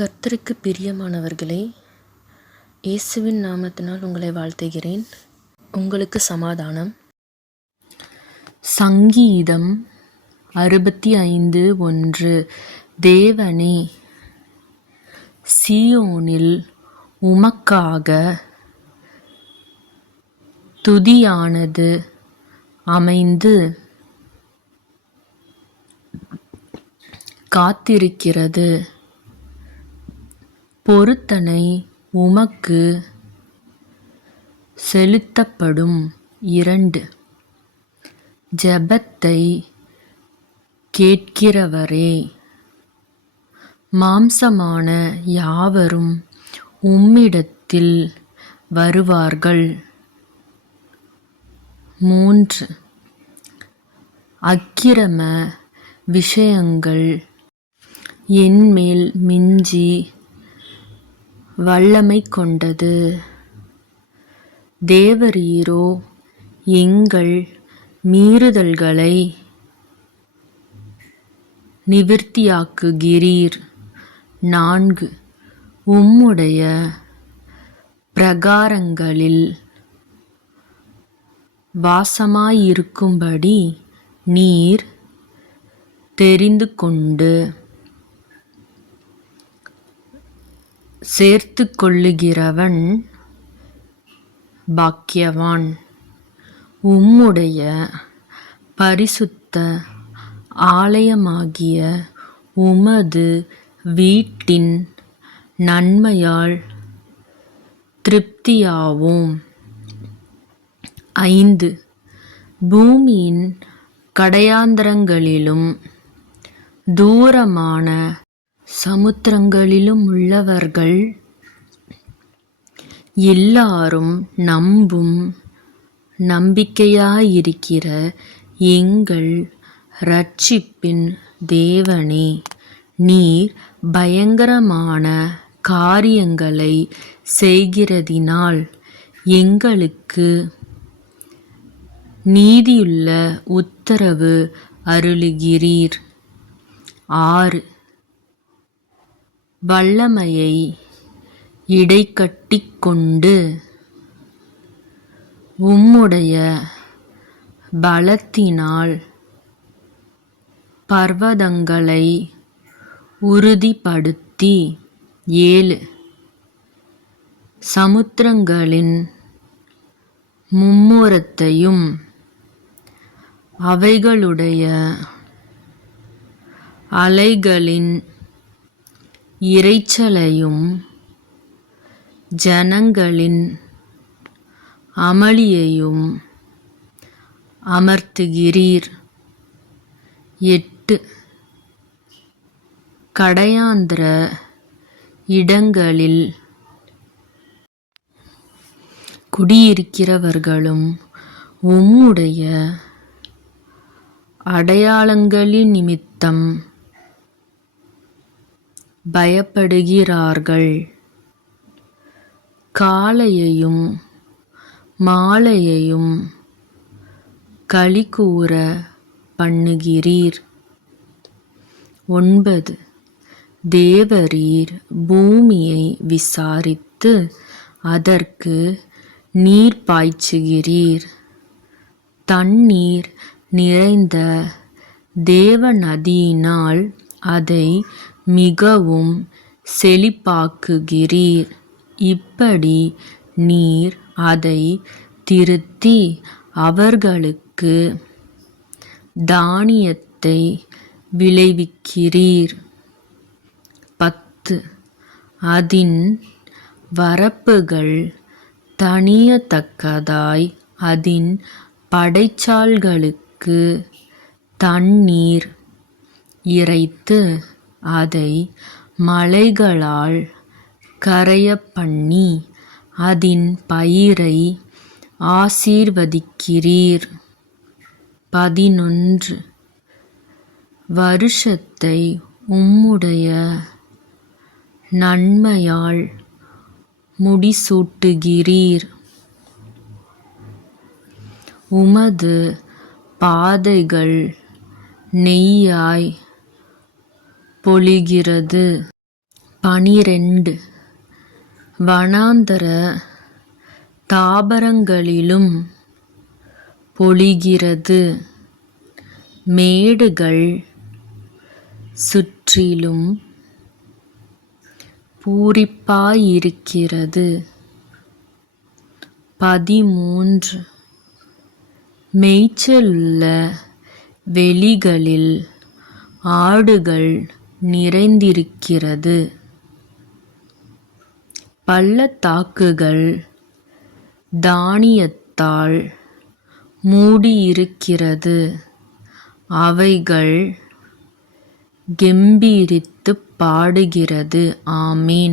கர்த்தருக்கு பிரியமானவர்களே, இயேசுவின் நாமத்தினால் உங்களை வாழ்த்துகிறேன். உங்களுக்கு சமாதானம். சங்கீதம் 65:1. தேவனே, சீயோனில் உமக்காக துதியானது அமைந்து காத்திருக்கிறது. பொருத்தனை உமக்கு செலுத்தப்படும். 2. ஜெபத்தை கேட்கிறவரே, மாம்சமான யாவரும் உம்மிடத்தில் வருவார்கள். 3. அக்கிரம விஷயங்கள் என்மேல் மிஞ்சி வல்லமை கொண்டது. தேவரீரோ எங்கள் மீறுதல்களை நிவிர்த்தியாக்குகிறீர். 4. உம்முடைய பிரகாரங்களில் வாசமாயிருக்கும்படி நீர் தெரிந்து கொண்டு சேர்த்து கொள்ளுகிறவன் பாக்கியவான். உம்முடைய பரிசுத்த ஆலயமாகிய உமது வீட்டின் நன்மையால் திருப்தியாவோம். 5. பூமியின் கடையாந்தரங்களிலும் தூரமான சமுத்திரங்களிலும் உள்ளவர்கள் எல்லாரும் நம்பும் நம்பிக்கையாயிருக்கிற எங்கள் இரட்சிப்பின் தேவனே, நீர் பயங்கரமான காரியங்களை செய்கிறதினால் எங்களுக்கு நீதியுள்ள உத்தரவு அருளுகிறீர். 6. வல்லமையை இடைக்கட்டிக் கொண்டு உம்முடைய பலத்தினால் பர்வதங்களை உறுதிப்படுத்தி 7. சமுத்திரங்களின் மும்முரத்தையும் அவைகளுடைய அலைகளின் இரைச்சலையும் ஜனங்களின் அமளியையும் அமர்த்துகிறீர். 8. கடையாந்தர இடங்களில் குடியிருக்கிறவர்களும் உம்முடைய அடையாளங்களினிமித்தம் பயப்படுகிறார்கள். காலையையும் மாலையையும் களிகூர பண்ணுகிறீர். 9. தேவரீர் பூமியை விசாரித்து அதற்கு நீர் பாய்ச்சுகிறீர். தண்ணீர் நிறைந்த தேவநதியினால் அதை மிகவும் செழிப்பாக்குகிறீர். இப்படி நீர் அதை திருத்தி அவர்களுக்கு தானியத்தை விளைவிக்கிறீர். 10. அதின் வரப்புகள் தணியத்தக்கதாய் அதின் படைச்சால்களுக்கு தண்ணீர் இறைத்து அதை மலைகளால் கரையப்பண்ணி அதின் பயிரை ஆசீர்வதிக்கிறீர். 11. வருஷத்தை உம்முடைய நன்மையால் முடிசூட்டுகிறீர். உமது பாதைகள் நெய்யாய் பொழிகிறது. 12 வனாந்தர தாபரங்களிலும் பொழிகிறது. மேடுகள் சுற்றிலும் பூரிப்பாயிருக்கிறது. 13 மேய்ச்சலுள்ள வெளிகளில் ஆடுகள் நிறைந்திருக்கிறது. பள்ளத்தாக்குகள் தானியத்தால் மூடியிருக்கிறது. அவைகள் கெம்பீரித்துப் பாடுகிறது. ஆமீன்.